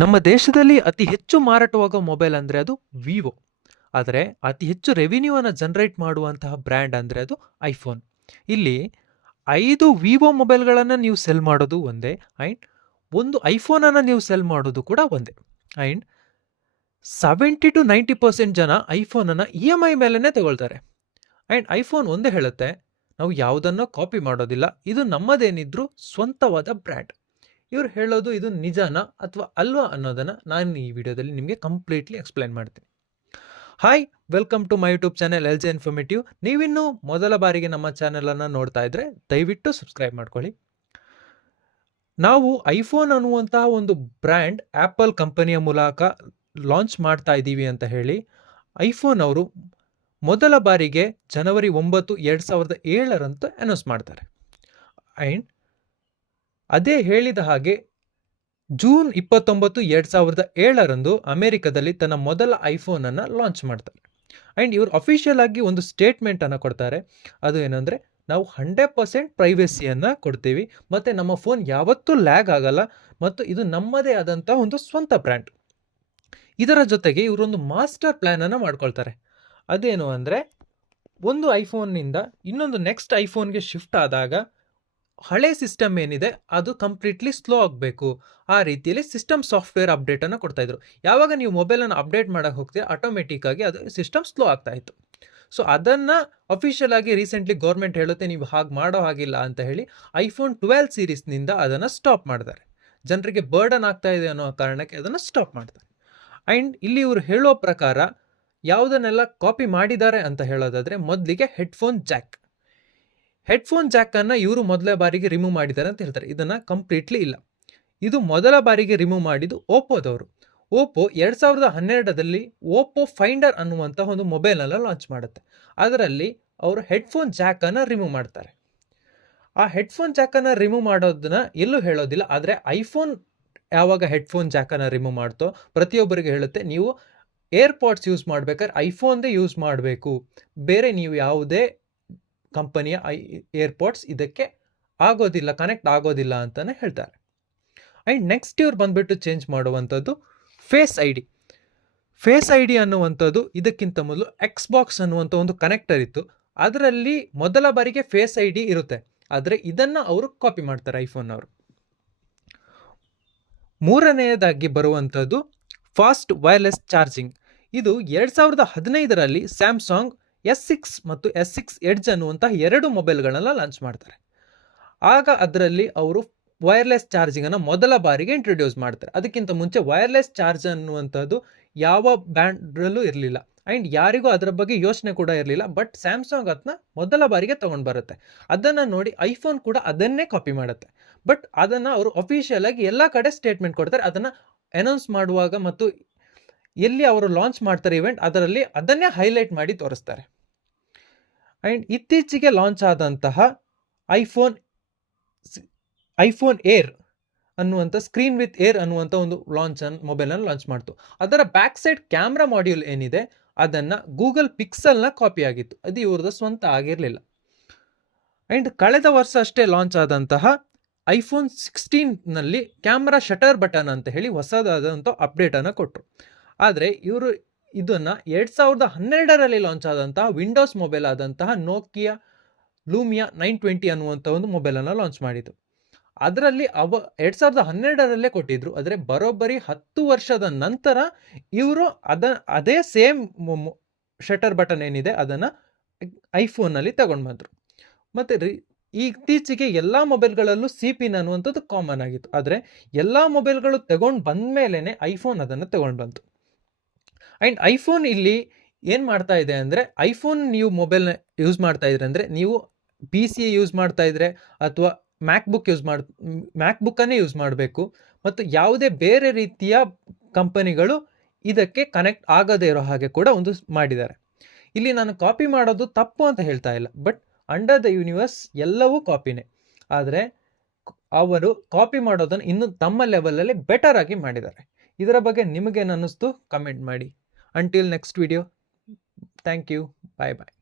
ನಮ್ಮ ದೇಶದಲ್ಲಿ ಅತಿ ಹೆಚ್ಚು ಮಾರಾಟವಾಗೋ ಮೊಬೈಲ್ ಅಂದರೆ ಅದು ವಿವೋ. ಆದರೆ ಅತಿ ಹೆಚ್ಚು ರೆವಿನ್ಯೂವನ್ನು ಜನರೇಟ್ ಮಾಡುವಂತಹ ಬ್ರ್ಯಾಂಡ್ ಅಂದರೆ ಅದು ಐಫೋನ್. ಇಲ್ಲಿ 5 ವಿವೋ ಮೊಬೈಲ್ಗಳನ್ನು ನೀವು ಸೆಲ್ ಮಾಡೋದು ಒಂದೇ, ಆ್ಯಂಡ್ ಒಂದು ಐಫೋನನ್ನು ನೀವು ಸೆಲ್ ಮಾಡೋದು ಕೂಡ ಒಂದೇ. ಆ್ಯಂಡ್ 70-90% ಜನ ಐಫೋನನ್ನು EMI ಮೇಲೇ ತಗೊಳ್ತಾರೆ. ಆ್ಯಂಡ್ ಐಫೋನ್ ಒಂದೇ ಹೇಳುತ್ತೆ, ನಾವು ಯಾವುದನ್ನು ಕಾಪಿ ಮಾಡೋದಿಲ್ಲ, ಇದು ನಮ್ಮದೇನಿದ್ರೂ ಸ್ವಂತವಾದ ಬ್ರ್ಯಾಂಡ್. ಇವ್ರು ಹೇಳೋದು ಇದು ನಿಜನಾ ಅಥವಾ ಅಲ್ವಾ ಅನ್ನೋದನ್ನು ನಾನು ಈ ವಿಡಿಯೋದಲ್ಲಿ ನಿಮಗೆ ಕಂಪ್ಲೀಟ್ಲಿ ಎಕ್ಸ್ಪ್ಲೈನ್ ಮಾಡ್ತೀನಿ. Hi, welcome to my YouTube channel LJ informative. ನೀವಿನ್ನೂ ಮೊದಲ ಬಾರಿಗೆ ನಮ್ಮ ಚಾನೆಲನ್ನು ನೋಡ್ತಾ ಇದ್ರೆ ದಯವಿಟ್ಟು ಸಬ್ಸ್ಕ್ರೈಬ್ ಮಾಡ್ಕೊಳ್ಳಿ. ನಾವು ಐಫೋನ್ ಅನ್ನುವಂತಹ ಒಂದು ಬ್ರ್ಯಾಂಡ್ ಆ್ಯಪಲ್ ಕಂಪನಿಯ ಮೂಲಕ ಲಾಂಚ್ ಮಾಡ್ತಾ ಇದ್ದೀವಿ ಅಂತ ಹೇಳಿ ಐಫೋನ್ ಅವರು ಮೊದಲ ಬಾರಿಗೆ ಜನವರಿ 9, 2007 ಅನೌನ್ಸ್ ಮಾಡ್ತಾರೆ. ಆ್ಯಂಡ್ ಅದೇ ಹೇಳಿದ ಹಾಗೆ ಜೂನ್ 29, 2007 ಅಮೆರಿಕದಲ್ಲಿ ತನ್ನ ಮೊದಲ ಐಫೋನನ್ನು ಲಾಂಚ್ ಮಾಡ್ತಾರೆ. ಆ್ಯಂಡ್ ಇವರು ಅಫಿಷಿಯಲ್ ಆಗಿ ಒಂದು ಸ್ಟೇಟ್ಮೆಂಟನ್ನು ಕೊಡ್ತಾರೆ. ಅದು ಏನಂದರೆ, ನಾವು 100% ಪ್ರೈವೇಸಿಯನ್ನು ಕೊಡ್ತೀವಿ ಮತ್ತು ನಮ್ಮ ಫೋನ್ ಯಾವತ್ತೂ ಲ್ಯಾಗ್ ಆಗಲ್ಲ ಮತ್ತು ಇದು ನಮ್ಮದೇ ಆದಂಥ ಒಂದು ಸ್ವಂತ ಬ್ರ್ಯಾಂಡ್. ಇದರ ಜೊತೆಗೆ ಇವರೊಂದು ಮಾಸ್ಟರ್ ಪ್ಲ್ಯಾನನ್ನು ಮಾಡ್ಕೊಳ್ತಾರೆ. ಅದೇನು ಅಂದರೆ, ಒಂದು ಐಫೋನ್ನಿಂದ ಇನ್ನೊಂದು ನೆಕ್ಸ್ಟ್ ಐಫೋನ್ಗೆ ಶಿಫ್ಟ್ ಆದಾಗ ಹಳೆ ಸಿಸ್ಟಮ್ ಏನಿದೆ ಅದು ಕಂಪ್ಲೀಟ್ಲಿ ಸ್ಲೋ ಆಗಬೇಕು. ಆ ರೀತಿಯಲ್ಲಿ ಸಿಸ್ಟಮ್ ಸಾಫ್ಟ್ವೇರ್ ಅಪ್ಡೇಟನ್ನು ಕೊಡ್ತಾಯಿದ್ರು. ಯಾವಾಗ ನೀವು ಮೊಬೈಲನ್ನು ಅಪ್ಡೇಟ್ ಮಾಡೋಕ್ಕೆ ಹೋಗ್ತೀವಿ ಆಟೋಮೆಟಿಕ್ಕಾಗಿ ಅದು ಸಿಸ್ಟಮ್ ಸ್ಲೋ ಆಗ್ತಾಯಿತ್ತು. ಸೊ ಅದನ್ನು ಅಫಿಷಿಯಲ್ ಆಗಿ ರೀಸೆಂಟ್ಲಿ ಗೌರ್ಮೆಂಟ್ ಹೇಳುತ್ತೆ, ನೀವು ಹಾಗೆ ಮಾಡೋ ಹಾಗಿಲ್ಲ ಅಂತ ಹೇಳಿ ಐಫೋನ್ 12 ಸೀರೀಸ್ನಿಂದ ಅದನ್ನು ಸ್ಟಾಪ್ ಮಾಡ್ತಾರೆ. ಜನರಿಗೆ ಬರ್ಡನ್ ಆಗ್ತಾ ಇದೆ ಅನ್ನೋ ಕಾರಣಕ್ಕೆ ಅದನ್ನು ಸ್ಟಾಪ್ ಮಾಡ್ತಾರೆ. ಆ್ಯಂಡ್ ಇಲ್ಲಿ ಇವರು ಹೇಳೋ ಪ್ರಕಾರ ಯಾವುದನ್ನೆಲ್ಲ ಕಾಪಿ ಮಾಡಿದ್ದಾರೆ ಅಂತ ಹೇಳೋದಾದರೆ, ಮೊದಲಿಗೆ ಹೆಡ್ಫೋನ್ ಜಾಕನ್ನು ಇವರು ಮೊದಲ ಬಾರಿಗೆ ರಿಮೂವ್ ಮಾಡಿದ್ದಾರೆ ಅಂತ ಹೇಳ್ತಾರೆ. ಇದನ್ನು ಕಂಪ್ಲೀಟ್ಲಿ ಇಲ್ಲ, ಇದು ಮೊದಲ ಬಾರಿಗೆ ರಿಮೂವ್ ಮಾಡಿದ್ದು ಓಪೋದವರು. ಓಪೋ 2012 ಓಪೋ ಫೈಂಡರ್ ಅನ್ನುವಂಥ ಒಂದು ಮೊಬೈಲನ್ನು ಲಾಂಚ್ ಮಾಡುತ್ತೆ. ಅದರಲ್ಲಿ ಅವರು ಹೆಡ್ಫೋನ್ ಜಾಕನ್ನು ರಿಮೂವ್ ಮಾಡ್ತಾರೆ. ಆ ಹೆಡ್ಫೋನ್ ಜಾಕನ್ನು ರಿಮೂವ್ ಮಾಡೋದನ್ನ ಎಲ್ಲೂ ಹೇಳೋದಿಲ್ಲ. ಆದರೆ ಐಫೋನ್ ಯಾವಾಗ ಹೆಡ್ಫೋನ್ ಜಾಕನ್ನು ರಿಮೂವ್ ಮಾಡ್ತೋ ಪ್ರತಿಯೊಬ್ಬರಿಗೆ ಹೇಳುತ್ತೆ, ನೀವು ಏರ್ಪಾಡ್ಸ್ ಯೂಸ್ ಮಾಡಬೇಕಾದ್ರೆ ಐಫೋನ್ದೇ ಯೂಸ್ ಮಾಡಬೇಕು, ಬೇರೆ ನೀವು ಯಾವುದೇ ಕಂಪನಿಯ ಏರ್ಪಾಡ್ಸ್ ಇದಕ್ಕೆ ಆಗೋದಿಲ್ಲ, ಕನೆಕ್ಟ್ ಆಗೋದಿಲ್ಲ ಅಂತಲೇ ಹೇಳ್ತಾರೆ. ಆ್ಯಂಡ್ ನೆಕ್ಸ್ಟ್ ಇವ್ರು ಬಂದುಬಿಟ್ಟು ಚೇಂಜ್ ಮಾಡುವಂಥದ್ದು ಫೇಸ್ ಐ ಡಿ ಅನ್ನುವಂಥದ್ದು. ಇದಕ್ಕಿಂತ ಮೊದಲು Xbox ಅನ್ನುವಂಥ ಒಂದು ಕನೆಕ್ಟರ್ ಇತ್ತು, ಅದರಲ್ಲಿ ಮೊದಲ ಬಾರಿಗೆ ಫೇಸ್ ಐ ಡಿ ಇರುತ್ತೆ. ಆದರೆ ಇದನ್ನು ಅವರು ಕಾಪಿ ಮಾಡ್ತಾರೆ ಐಫೋನ್ನವರು. ಮೂರನೆಯದಾಗಿ ಬರುವಂಥದ್ದು ಫಾಸ್ಟ್ ವೈರ್ಲೆಸ್ ಚಾರ್ಜಿಂಗ್. ಇದು 2015 ಸ್ಯಾಮ್ಸಂಗ್ S6 ಮತ್ತು S6 ಎಡ್ಜ್ ಅನ್ನುವಂಥ 2 ಮೊಬೈಲ್ಗಳನ್ನು ಲಾಂಚ್ ಮಾಡ್ತಾರೆ. ಆಗ ಅದರಲ್ಲಿ ಅವರು ವೈರ್ಲೆಸ್ ಚಾರ್ಜಿಂಗನ್ನು ಮೊದಲ ಬಾರಿಗೆ ಇಂಟ್ರೊಡ್ಯೂಸ್ ಮಾಡ್ತಾರೆ. ಅದಕ್ಕಿಂತ ಮುಂಚೆ ವೈರ್ಲೆಸ್ ಚಾರ್ಜ್ ಅನ್ನುವಂಥದ್ದು ಯಾವ ಬ್ರ್ಯಾಂಡಲ್ಲೂ ಇರಲಿಲ್ಲ. ಆ್ಯಂಡ್ ಯಾರಿಗೂ ಅದರ ಬಗ್ಗೆ ಯೋಚನೆ ಕೂಡ ಇರಲಿಲ್ಲ. ಬಟ್ ಸ್ಯಾಮ್ಸಂಗ್ ಅದನ್ನ ಮೊದಲ ಬಾರಿಗೆ ತೊಗೊಂಡು ಬರುತ್ತೆ. ಅದನ್ನು ನೋಡಿ ಐಫೋನ್ ಕೂಡ ಅದನ್ನೇ ಕಾಪಿ ಮಾಡುತ್ತೆ. ಬಟ್ ಅದನ್ನು ಅವರು ಅಫಿಷಿಯಲ್ ಆಗಿ ಎಲ್ಲ ಕಡೆ ಸ್ಟೇಟ್ಮೆಂಟ್ ಕೊಡ್ತಾರೆ. ಅದನ್ನು ಅನೌನ್ಸ್ ಮಾಡುವಾಗ ಮತ್ತು ಎಲ್ಲಿ ಅವರು ಲಾಂಚ್ ಮಾಡ್ತಾರೆ ಇವೆಂಟ್, ಅದರಲ್ಲಿ ಅದನ್ನೇ ಹೈಲೈಟ್ ಮಾಡಿ ತೋರಿಸ್ತಾರೆ. ಆ್ಯಂಡ್ ಇತ್ತೀಚೆಗೆ ಲಾಂಚ್ ಆದಂತಹ ಐಫೋನ್ ಏರ್ ಅನ್ನುವಂಥ ಸ್ಕ್ರೀನ್ ವಿತ್ ಏರ್ ಅನ್ನುವಂಥ ಒಂದು ಮೊಬೈಲನ್ನು ಲಾಂಚ್ ಮಾಡ್ತು. ಅದರ ಬ್ಯಾಕ್ ಸೈಡ್ ಕ್ಯಾಮ್ರಾ ಮಾಡ್ಯೂಲ್ ಏನಿದೆ ಅದನ್ನು ಗೂಗಲ್ ಪಿಕ್ಸೆಲ್ನ ಕಾಪಿ ಆಗಿತ್ತು. ಅದು ಇವ್ರದ್ದು ಸ್ವಂತ ಆಗಿರಲಿಲ್ಲ. ಆ್ಯಂಡ್ ಕಳೆದ ವರ್ಷ ಅಷ್ಟೇ ಲಾಂಚ್ ಆದಂತಹ ಐಫೋನ್ 16ನಲ್ಲಿ ಕ್ಯಾಮ್ರಾ ಶಟರ್ ಬಟನ್ ಅಂತ ಹೇಳಿ ಹೊಸದಾದಂಥ ಅಪ್ಡೇಟನ್ನು ಕೊಟ್ಟರು. ಆದರೆ ಇವರು ಇದನ್ನು 2012 ಲಾಂಚ್ ಆದಂತಹ ವಿಂಡೋಸ್ ಮೊಬೈಲ್ ಆದಂತಹ ನೋಕಿಯಾ ಲೂಮಿಯಾ 920 ಅನ್ನುವಂಥ ಒಂದು ಮೊಬೈಲನ್ನು ಲಾಂಚ್ ಮಾಡಿತು. ಅದರಲ್ಲಿ 2012 ಕೊಟ್ಟಿದ್ರು. ಆದರೆ ಬರೋಬ್ಬರಿ 10 ವರ್ಷದ ನಂತರ ಇವರು ಅದೇ ಸೇಮ್ ಶಟರ್ ಬಟನ್ ಏನಿದೆ ಅದನ್ನು ಐಫೋನಲ್ಲಿ ತಗೊಂಡು ಬಂದರು. ಮತ್ತು ಇತ್ತೀಚೆಗೆ ಎಲ್ಲ ಮೊಬೈಲ್ಗಳಲ್ಲೂ CPIN ಅನ್ನುವಂಥದ್ದು ಕಾಮನ್ ಆಗಿತ್ತು. ಆದರೆ ಎಲ್ಲ ಮೊಬೈಲ್ಗಳು ತಗೊಂಡು ಬಂದ ಮೇಲೇ ಐಫೋನ್ ಅದನ್ನು ತಗೊಂಡು ಬಂತು. ಆ್ಯಂಡ್ ಐಫೋನ್ ಇಲ್ಲಿ ಏನು ಮಾಡ್ತಾ ಇದೆ ಅಂದರೆ, ಐಫೋನ್ ನೀವು ಮೊಬೈಲ್ನ ಯೂಸ್ ಮಾಡ್ತಾ ಇದ್ರೆ ಅಂದರೆ ನೀವು PC ಯೂಸ್ ಮಾಡ್ತಾ ಇದ್ರೆ ಅಥವಾ ಮ್ಯಾಕ್ಬುಕ್ಕನ್ನೇ ಯೂಸ್ ಮಾಡಬೇಕು. ಮತ್ತು ಯಾವುದೇ ಬೇರೆ ರೀತಿಯ ಕಂಪನಿಗಳು ಇದಕ್ಕೆ ಕನೆಕ್ಟ್ ಆಗದೇ ಇರೋ ಹಾಗೆ ಕೂಡ ಒಂದು ಮಾಡಿದ್ದಾರೆ. ಇಲ್ಲಿ ನಾನು ಕಾಪಿ ಮಾಡೋದು ತಪ್ಪು ಅಂತ ಹೇಳ್ತಾ ಇಲ್ಲ, ಬಟ್ ಅಂಡರ್ ದ ಯೂನಿವರ್ಸ್ ಎಲ್ಲವೂ ಕಾಪಿನೇ. ಆದರೆ ಅವರು ಕಾಪಿ ಮಾಡೋದನ್ನು ಇನ್ನೂ ತಮ್ಮ ಲೆವೆಲಲ್ಲಿ ಬೆಟರ್ ಆಗಿ ಮಾಡಿದ್ದಾರೆ. ಇದರ ಬಗ್ಗೆ ನಿಮಗೇನು ಅನ್ನಿಸ್ತು ಕಮೆಂಟ್ ಮಾಡಿ. Until next video, thank you, bye bye.